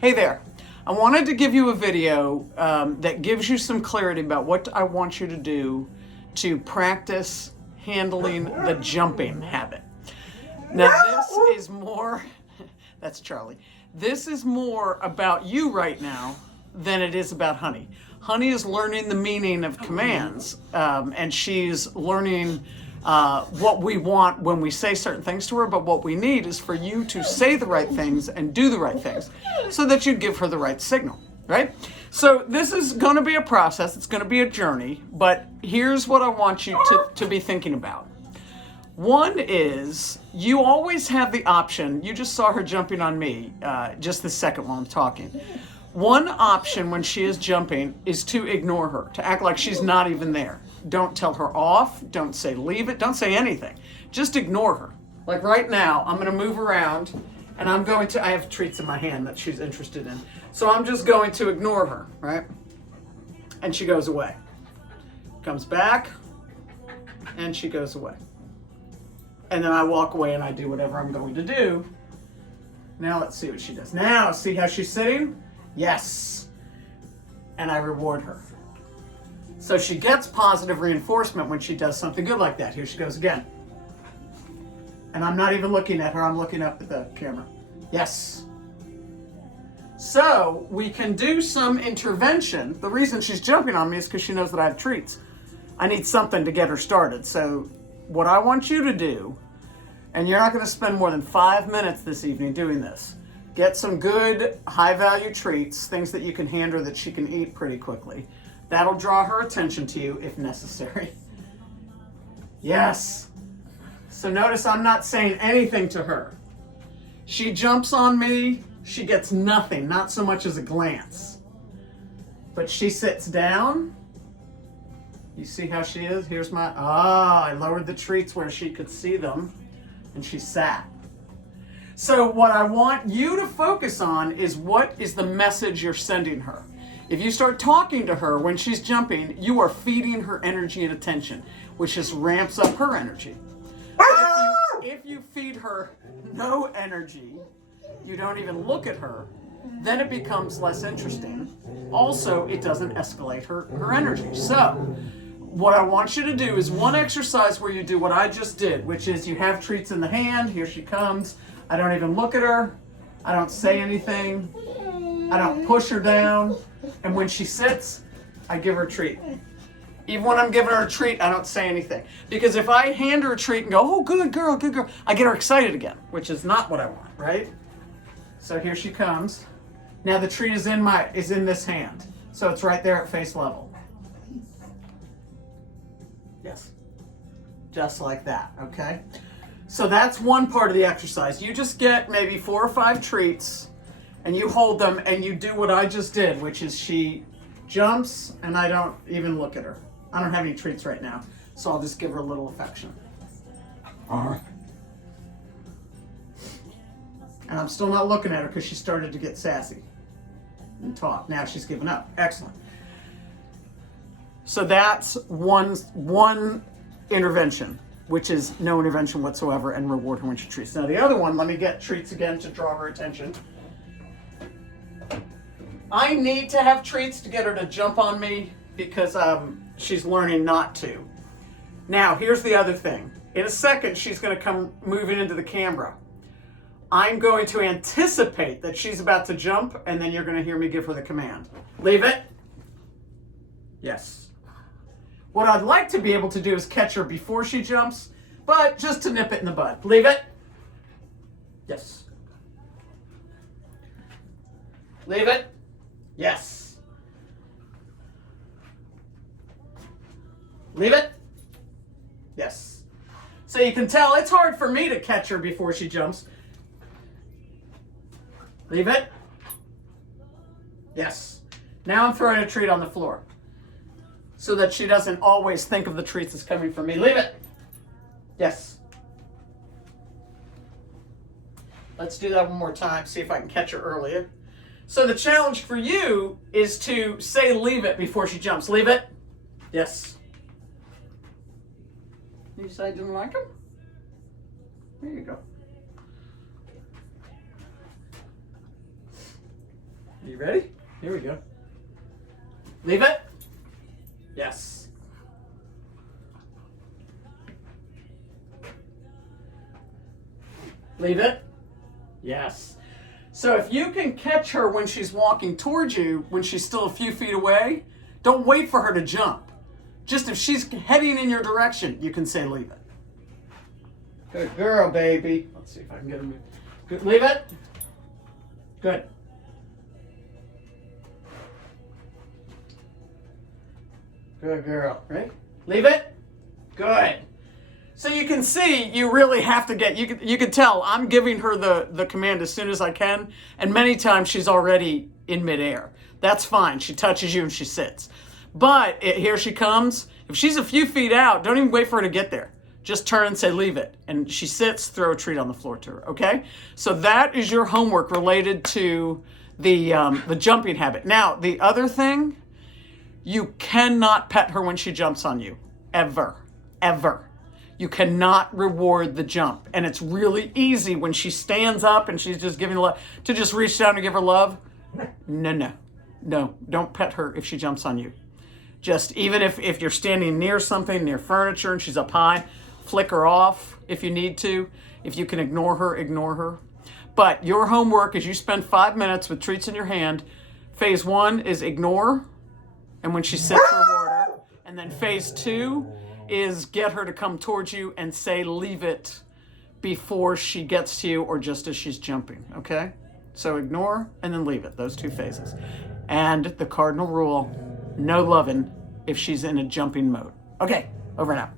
Hey there. I wanted to give you a video that gives you some clarity about what I want you to do to practice handling the jumping habit. Now, this is more, that's Charlie. This is more about you right now than it is about Honey. Honey is learning the meaning of commands, and she's learning what we want when we say certain things to her, but what we need is for you to say the right things and do the right things so that you give her the right signal, right? So this is going to be a process. It's going to be a journey, but here's what I want you to be thinking about. One is you always have the option. You just saw her jumping on me just the second while I'm talking. One option when she is jumping is to ignore her, to act like she's not even there. Don't tell her off. Don't say leave it. Don't say anything. Just ignore her. Like right now, I'm going to move around and I have treats in my hand that she's interested in. So I'm just going to ignore her, right? And she goes away. Comes back and she goes away. And then I walk away and I do whatever I'm going to do. Now let's see what she does. Now, see how she's sitting? Yes. And I reward her. So she gets positive reinforcement when she does something good like that. Here she goes again. And I'm not even looking at her, I'm looking up at the camera. Yes. So we can do some intervention. The reason she's jumping on me is because she knows that I have treats. I need something to get her started. So what I want you to do, and you're not going to spend more than 5 minutes this evening doing this, get some good high-value treats, things that you can hand her that she can eat pretty quickly. That'll draw her attention to you if necessary. Yes. So notice I'm not saying anything to her. She jumps on me, she gets nothing, not so much as a glance. But she sits down. You see how she is? Here's I lowered the treats where she could see them, and she sat. So what I want you to focus on is what is the message you're sending her. If you start talking to her when she's jumping, you are feeding her energy and attention, which just ramps up her energy. If you feed her no energy, you don't even look at her, then it becomes less interesting. Also, it doesn't escalate her energy. So what I want you to do is one exercise where you do what I just did, which is you have treats in the hand. Here she comes. I don't even look at her. I don't say anything. I don't push her down. And when she sits, I give her a treat. Even when I'm giving her a treat, I don't say anything. Because if I hand her a treat and go, oh, good girl, I get her excited again, which is not what I want, right? So here she comes. Now the treat is in this hand. So it's right there at face level. Yes. Just like that, okay? So that's one part of the exercise. You just get maybe 4 or 5 treats and you hold them and you do what I just did, which is she jumps and I don't even look at her. I don't have any treats right now, so I'll just give her a little affection. And I'm still not looking at her because she started to get sassy and talk. Now she's given up. Excellent. So that's one intervention, which is no intervention whatsoever, and reward her when she treats. Now the other one, let me get treats again to draw her attention. I need to have treats to get her to jump on me because she's learning not to. Now, here's the other thing. In a second, she's going to come moving into the camera. I'm going to anticipate that she's about to jump, and then you're going to hear me give her the command. Leave it. Yes. What I'd like to be able to do is catch her before she jumps, but just to nip it in the bud. Leave it. Yes. Leave it. Yes. Leave it. Yes. So you can tell it's hard for me to catch her before she jumps. Leave it. Yes. Now I'm throwing a treat on the floor so that she doesn't always think of the treats as coming from me. Leave it. Yes. Let's do that one more time, see if I can catch her earlier. So the challenge for you is to say leave it before she jumps. Leave it. Yes. You say I didn't like him? There you go. You ready? Here we go. Leave it. Yes. Leave it. Yes. So if you can catch her when she's walking towards you, when she's still a few feet away, don't wait for her to jump. Just if she's heading in your direction, you can say leave it. Good girl, baby. Let's see if I can get her moved. Good. Leave it. Good. Good girl. Right? Leave it. Good. So you can see, you really have to get, you can tell I'm giving her the command as soon as I can, and many times she's already in midair. That's fine. She touches you and she sits. But here she comes. If she's a few feet out, don't even wait for her to get there. Just turn and say, leave it. And she sits, throw a treat on the floor to her, okay? So that is your homework related to the jumping habit. Now, the other thing, you cannot pet her when she jumps on you. Ever. Ever. You cannot reward the jump. And it's really easy when she stands up and she's just giving love to just reach down and give her love. No, don't pet her if she jumps on you. Just even if you're standing near something, near furniture, and she's up high, flick her off if you need to. If you can ignore her, ignore her. But your homework is you spend 5 minutes with treats in your hand. Phase 1 is ignore, and when she sits, reward her. And then phase 2 is get her to come towards you and say leave it before she gets to you or just as she's jumping, okay? So ignore and then leave it, those 2 phases. And the cardinal rule, no loving if she's in a jumping mode. Okay, over and out.